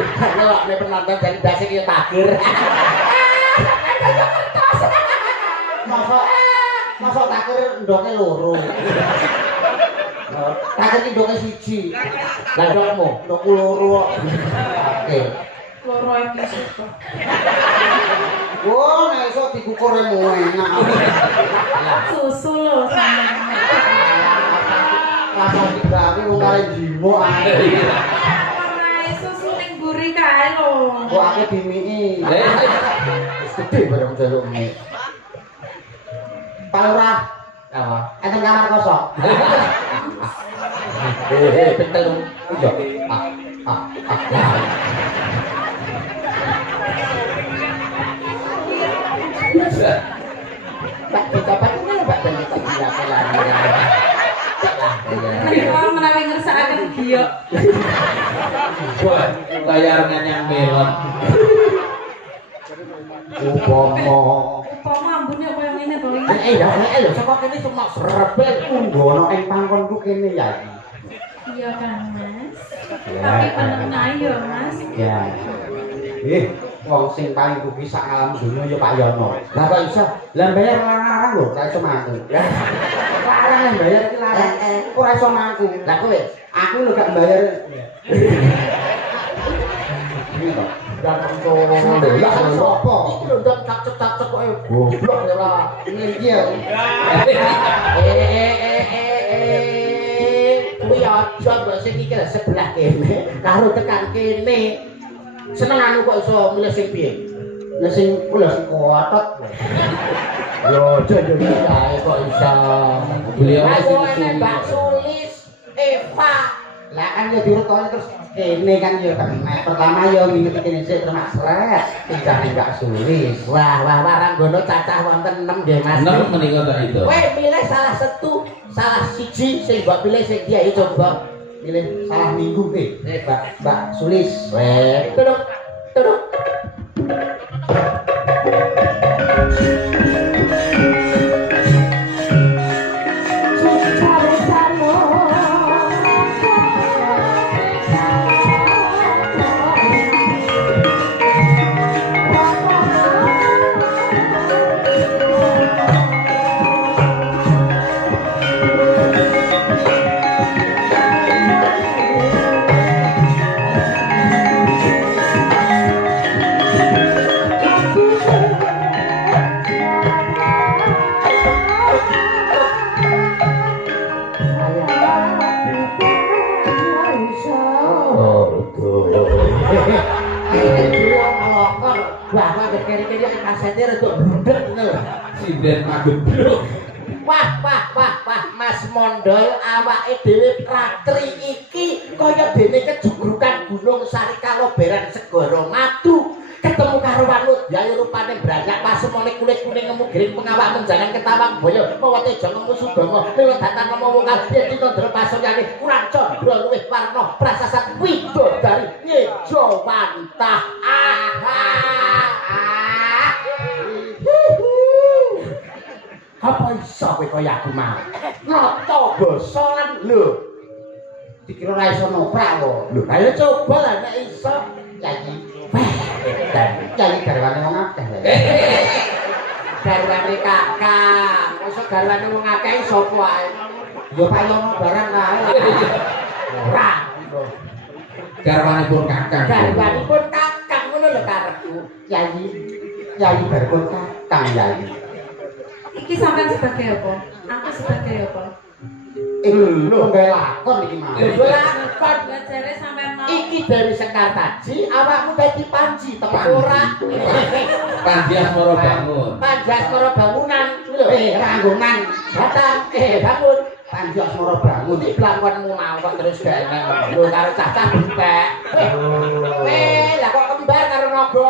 Ngelokne penonton jadi basi ki takir. Masa takir ndoke loro. Takir ki ndoke siji. Lah ndokmu, ndokku loro. Oke. Loro episode kok. Wah, nek iso dikukur enak. Susu lho sampeyan. Rasa digawe wong kare jiwo ae. Ora susu ning mburi kae lho. Kok aku dimiki. Wis gede bareng jaluk mie. Pak Lurah. Apa? Enten kamar kosong. Betul. Iya. Pak dicoba ini Pak ben Menika menawi ngersakaken giok. Wah, layar nganyang melon. Upama ambune kaya ngene to. Ya lho saka kene cuma srebel unggono ing pangkonku kene ya iki. Iya kan, Mas. Tapi penenang ya, Mas. Ya. Wong sing paling rugi sak alam dunya ya Pak Yono. Lah kok iso? Lah bayar larang lho, ora iso mangku. Ya. Larang lah bayar iki larang. Ora iso mangku. Lah kowe, aku lho gak bayar. Iki to. Datang to lho. Lah sapa? Iki lho ndang cacek-cacek kok goblok ya ora. Iki ya. Kuwi aja mbok sing iki lho sebelah kene karo tekan kene. Senenganmu kok iso milih sing piye? Lah sing kula sing kotot. Yo aja ae kok iso. Beliau sing Mbak Sulis, Eva. Lah kan yo dirutoni terus kene kan yo kena. Pertama yo nginget kene sik terus sret. Tinggal Mbak Sulis. Wah, Ranggono cacah wonten 6 nggih Mas. 6 menika tak itu. Kowe milih salah satu, salah siji sing mbok pilih sing dia iki coba. Pilih salah minggu Mbak Sulis. Tuduk. Sinden mageblok. Wah, Mas Mondol awake dhewe ratri iki kaya dene kejugrukan gunung Sarikaloberan segara madu. Ketemu karo Wanut Yayu rupane branyak pasemone kulit kuning ngemu giring pengawak menjangan ketawang boyo mawa teja ngemu sudama lewat datang ngomong wong yen ditondro pasoyane kurang condro luwih warna prasasat widodari Nyejowantah. Apa iso kowe kaya aku mau? Nata basa lan lho. Dikira ora iso noprak kok. Lho, ayo coba lah nek iso. Lagi. Jadi garwane wong akeh. Garwane kakak. Mosok garwane wong akeh sapa ae? Ya Pak Yono barang kae. Ora. Garwanipun kakang. Garwanipun kakang ngono lho karepku. Yayi baripun kakang yayi. Iki sampean sebagai apa? Aku sebagai apa? Lho gawe lakon iki mah. Lho lakon jare sampean mau. Iki dari Sekar Taji, awakmu dadi Panji, tepak ora? Panji Asmara Bangun. Panji Asmara Bangunan, lho. Ranggongan. Datang, bangun. Panji Asmara Bangun iki blangkonmu mau kok terus gawe. Lho karo cacah bentek. Lah kok kembar karo naga.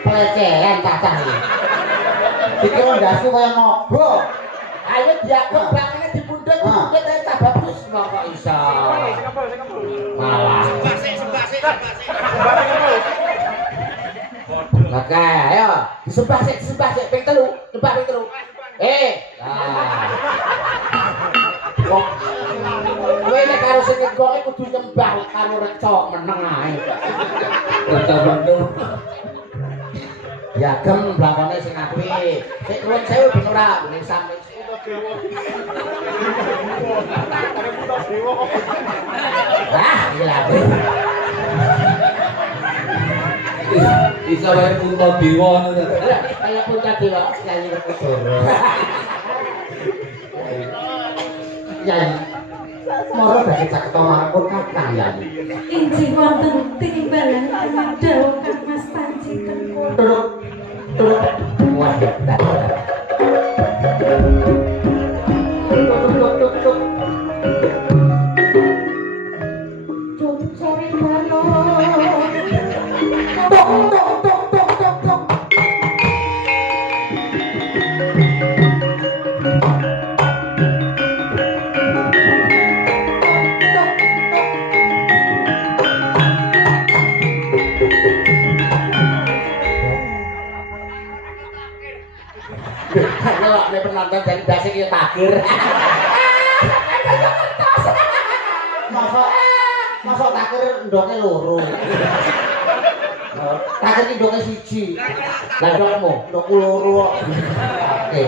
Pelecehan cacah iki. Dikira ndasu kaya naga. Ayo dia kembangnya dipundhut ae tak bagus kok iso. Malah. Oke, ayo disembah sik ping 3, nyembah ping 3. Kowe nek karo sing ngegok kudu nyembah karo recok meneng ae. Tetep menung. Ya gem blakone sing apik. Sik nuwun sewu ben ora ning sampe. Wah, gila. Iso wae punta dewa ngono ta. Kaya punta dewa nyanyi Werkudara. Yai. Moro bagi caketa mangkon kakang yai. Injih wonten timbalan dawuh Kang Mas Panji Tengku. Turut. Waduh. Tuk. Tuk cari balon. Tuk. Kalau nek penonton dari base iki takir. Masa takir ndoke loro. Takir iki ndoke siji. Lah ndokmu, ndokku loro kok. Oke.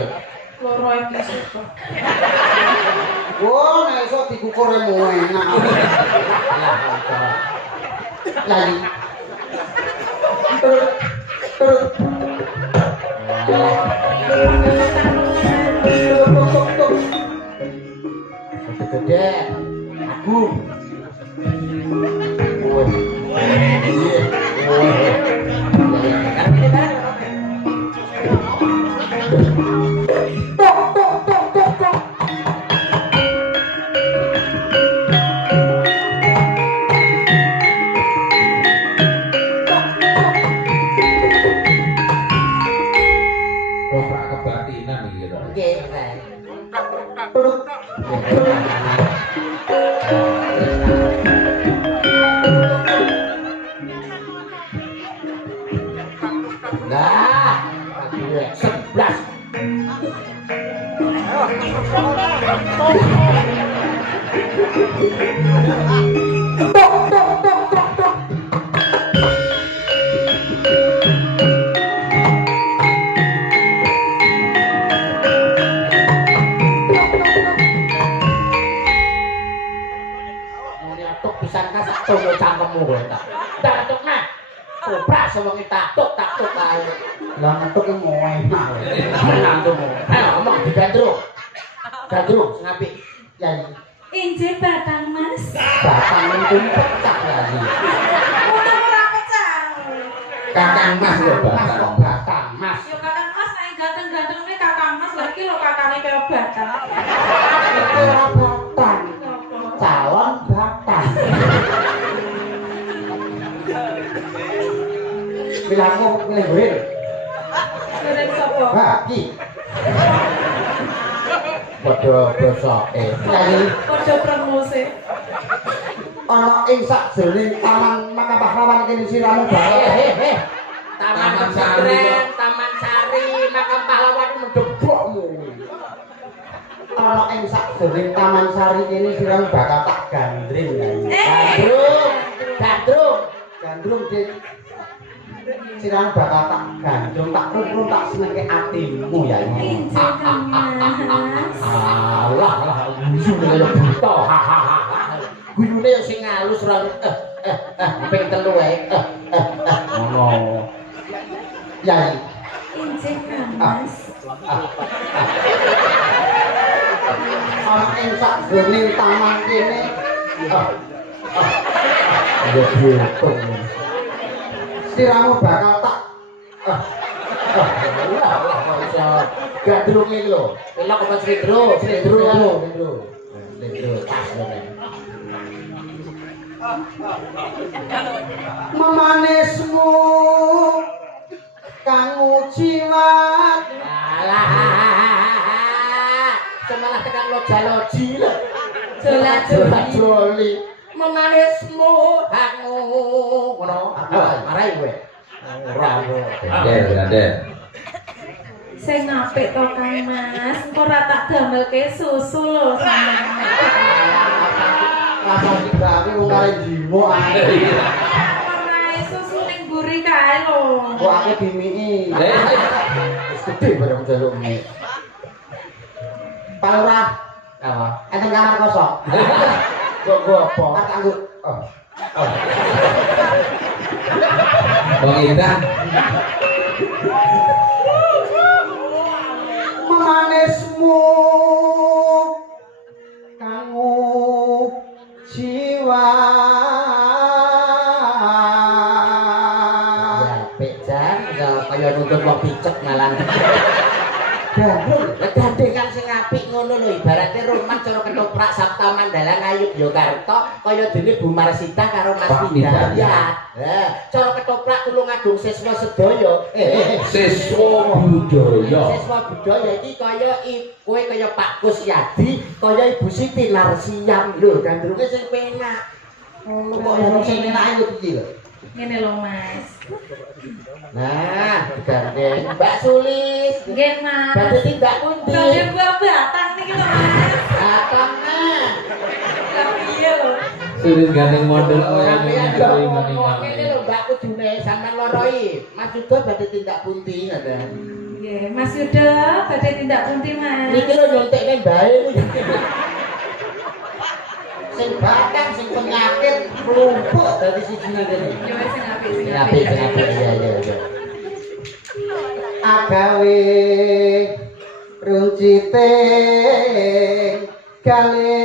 Loro iki kok. Wah, nek iso dikukur enak. Lali. Terus. Gede, aku. Nah, 11. Tunggu cangkemmu kowe tak. Tatuk nah. Koprak sewengi tatuk ae. Lah metuk ki ngoe nah. Menantumu. Ayo omong digandrung. Gandrung sing apik. Yai. Injih Batang Mas. Batang mungkin pecah lagi. Ora pecah. Kakang Mas lho Batang. Batang Mas. Yo Kakang Mas nek ganteng-ganteng nek Kakang Mas lagi lho kakane kaya Batang. Ora batang. Calon batang. Bilangmu milih goril. Goreng sapa? Bagi. Padha bosoke. Lagi Padha promose. ana ing sakjroning taman Makapahlawan kene siramu bareng. Taman Pesantren, Taman Sari, Makam Pahlawan mendebokmu. Ana ing sakjroning Taman Sari kene siramu bakal tak gandring. Gandrung dik. Siramu bakal tak gandrung, tak kumpul, tak senengke atimu ya. Injih Kang Mas. Alah, guyune kaya buta. Guyune sing halus ora ping 3 wae. Ngono. Yai. Injih Kang Mas. Ana ing sakjroning taman kene. Ya butung. Siramu bakal tak gandrung iki lho. Elok apa slendro pas ngene. Memanismu kang jiwat. Alah. Semalah tekan loja-loji lho. Jola-joli. Memanismu hakmu ngono. Marai kowe. Ora. Den. Sing apik to Kang Mas, ora tak damelke susu lho sampeyan. Langsung dibake wong kare jimo ae. Omahe susu ning mburi kae lho. Kok aku dimiki. Wis gede bareng jaluk mie. Pak Lurah, Apa? enten kamar kosong. Kok gua apa? Tak kanggo. Bang Indah. Memanismu kanggo jiwa. Ya, pejan, ya kaya nuntut wong picek malah. Gandengan sing apik ngono lho, ibarate rumah cara ketoprak Sabta Mandala Ngayuk Yogyakarta kaya dene Bu Marsita karo Mas Pak Hidayat. Hidayat. Lah, cara ketoprak Tulungagung siswa sedaya. Siswa budaya. Siswa budaya iki kaya kowe kaya Pak Kusyadi, kaya Ibu Siti Narsiam lho, gandrunge sing penak. Kok ono sing enake kok iki lho. Ngene lho, Mas. Nah, gandeng Mbak Sulis. Nggih, Mas. Badhe tindak pundi? Badhe gua batang niki lho, Mas. Atane. Lah piye lho? Sulit gandeng model Sampeyan kaya ngomong ngene lho Mbak kudune sampean loroi. Mas Yuda badhe tindak pundi ngoten. Nggih, Mas Yuda badhe tindak pundi, Mas? Niki lho nyontekne bae niki. Sing batang sing penyakit mlumpuk dadi siji nang kene. Ya wis sing apik, sing Apik, apik. sing apik ya ya. Agawe runcite kale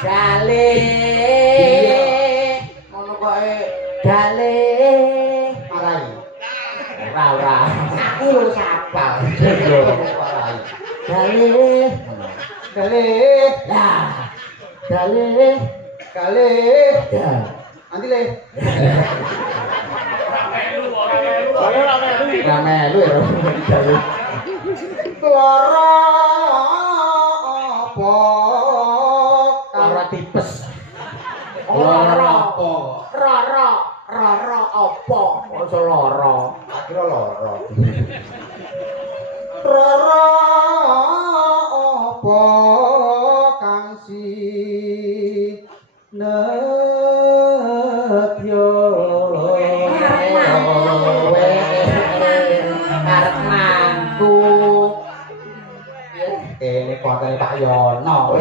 Gale. Ngono kok gale. marai. Ora. Aku lho sapal. Marai. Gale. Kale Lah. Gale. kale Ya. nanti le. Ora melu ya. Gale. Lara apa Lara tipes. Lara apa? Rara apa? Ojo lara. akhirnya lara. Lara apa kang si nedya Arep mangku. ini kontene Pak Yono.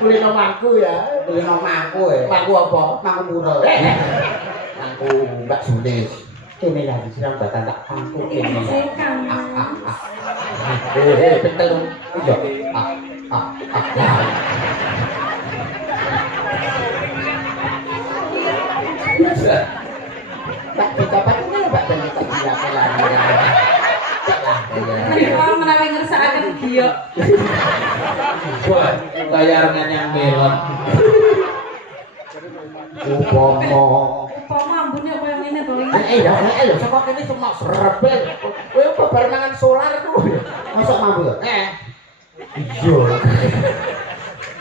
Kulino mangku ya. Kulino mangku ya. Mangku apa? Mangku murel. Mangku Mbak Sulis. Kene ya disiram batan tak mangku kene. Sing Kang. Betul. Iya. Mbak kapan ini Mbak dan kita bilang lagi. Menika menawi ngersakaken giok. Buat layar nganyang melon. Upomo. Upama ambune kaya ngene to. Lho, saka kene cuma serebel. Kowe kok bar mangan solar ku. Masuk mampu ya? Iya.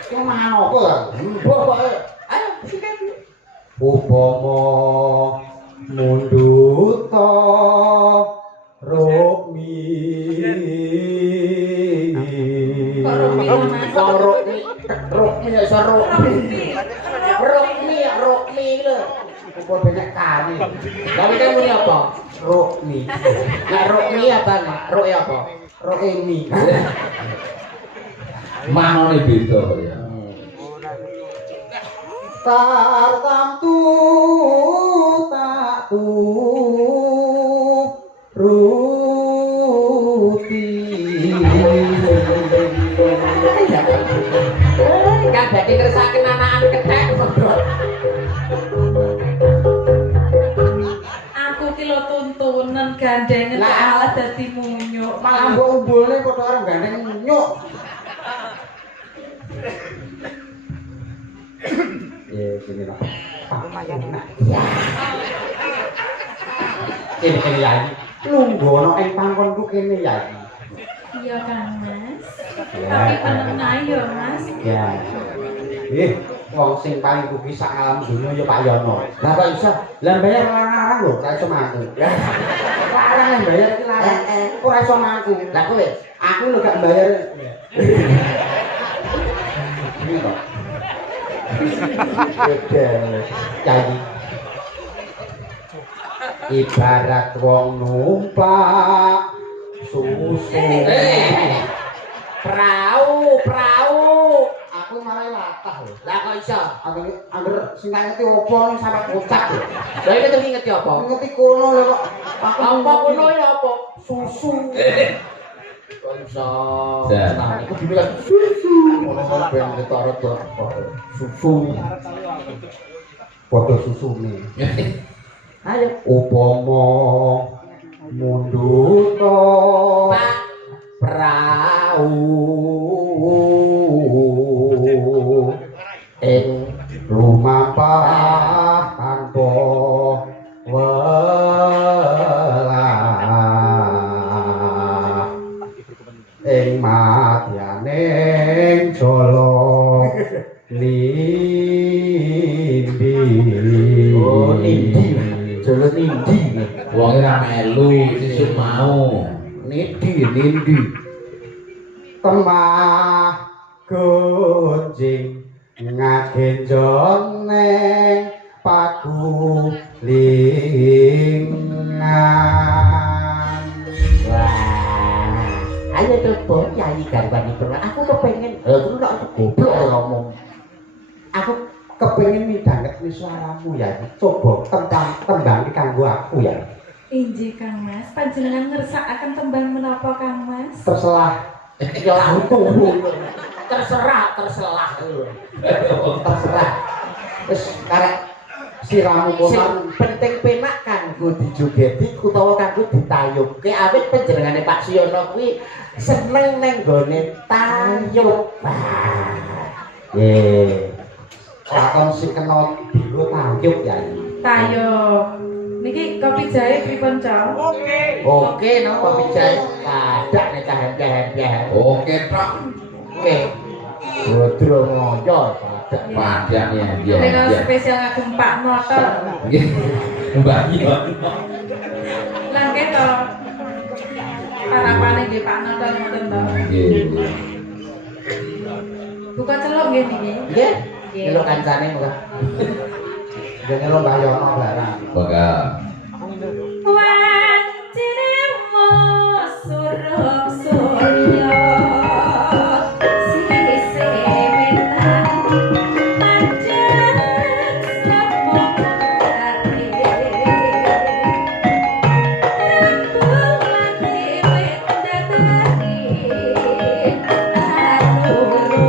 Yang mangan apa kan? Mbok kok ayo sikat. Upomo munduta rukmi. Kok Rukmi lho, Mas? Rukmi ya iso Rukmi lho. Apa banyak kali? Tapi kan muni apa? Rukmi. Nah, Rukmi apa nek? Ruk apa? Rukmi. Manone beda ya. Tartamtu tak ruti. Kan dadi ngersakaken anakan kethek ngobrol. Aku ki lho tuntunan gandengan Lah. malah dadi munyuk. Malah mbok umbulne padha karo gandeng nyuk. Gini lah. Ya. Kene ya iki. Lungguh ing pangkonku kene ya iki. Iya Kang Mas. Ya. Tapi peneng ae ya Mas. Ya. Wong sing paling rugi sak alam dunya ya Pak Yono. Lah kok iso? Lah bayar larang lho, ora iso mantu. Larang yang bayar iki larang. Ora iso mantu. Lah kowe Aku lho gak bayar. ini kok. Beda. Jadi ibarat wong numpak susu. Perahu. Aku malah latah lho. Lah kok iso? Angger sing tak ngerti opo ning sampe kocak lho. Lah iki tuh ngerti apa? Ngerti kono lho kok. Aku Apa kuno ya apa? Susu. Kok iso? Nah, iku dibilang susu. Ngono ben ketara to. Susu. Foto susu nih. Ayo. Upama mundur to Pak perahu ing lumampah tanpa welah ing madyaning jala nindi. Oh, nindi. Jalan nindi. Wong ora melu sesuk mau. Nindi. Temah gunjing ngagenjon neng pagulingan. Wah, ayo coba nyanyi garwane pernah. Aku kepengen. Lha kok aku goblok ngomong. Aku kepengin midhanget suaramu ya. Coba tembang kanggo aku ya. Injih Kang Mas, panjenengan ngersakaken tembang menapa Kang Mas? Terserah. Ya lampu. Terserah. Terserah. Wis karek siramu Sing kono. penting penak kanggo dijogeti utawa kanggo ditayubke awit panjenengane Pak Siono kuwi seneng ning gone tayub. Wah. Lakon sing kena dilo tayub ya. Tayo. Niki kopi jahe pripun, Cok? Oke, no kopi jahe. Ada nek cahen-cahen. Oke tok. Oke. Bodro ngoyo. Padang ya dia. Dengan spesial ngagem Pak Noto. Nggih. Mbak Iyo. Lan keto. Parapane nggih Pak Noto ngoten to. Nggih. Buka celuk nggih niki. Nggih. Kilo kancane muga. Dene lo bayono barang. Bakal. Wanciremu suruh surya sise wetan panjang sapa ati rembulan dewe dadari anuruti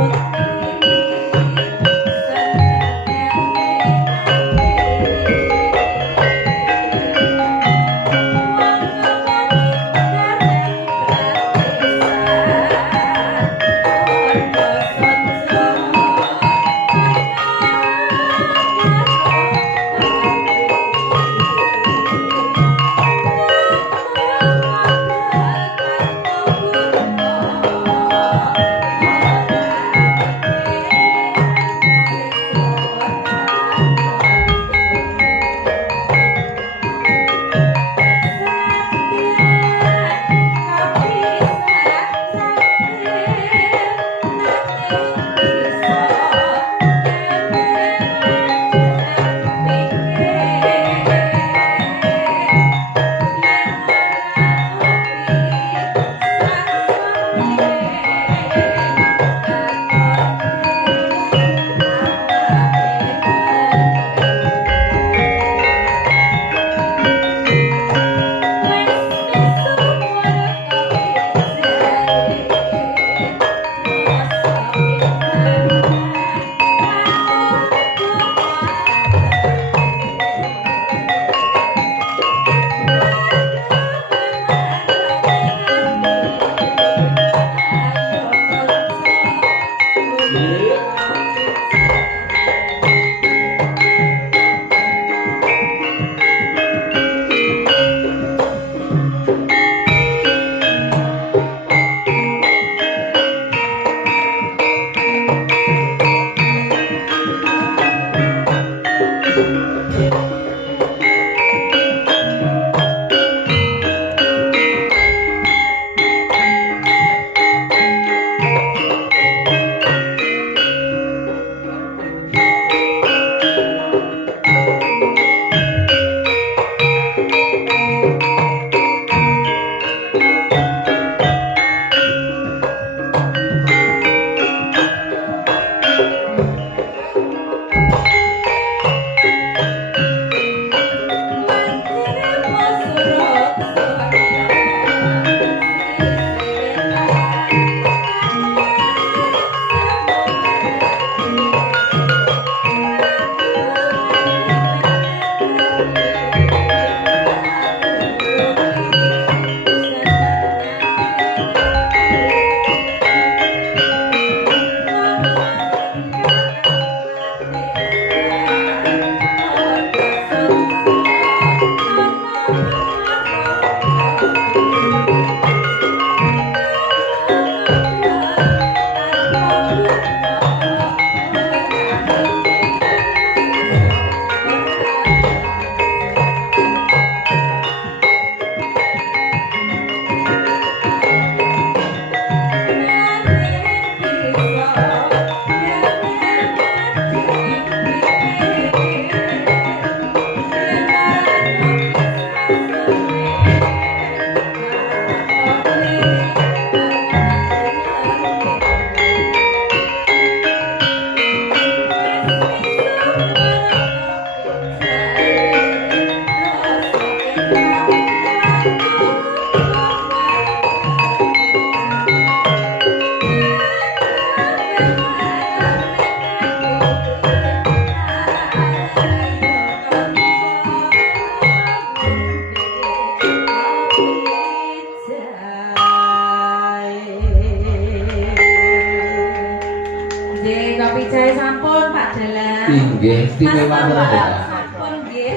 Pak Dalang. Inggih, Mas istimewa Tambah menawa. sampun nggih.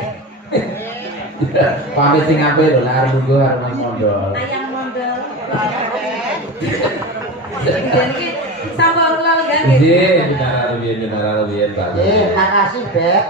Pamit sing apik lho lah arep nunggu arep mondol. Ayam mondel. Jadi sampun kula lenggah nggih. Nggih, benar biyen Pak. makasih Beb.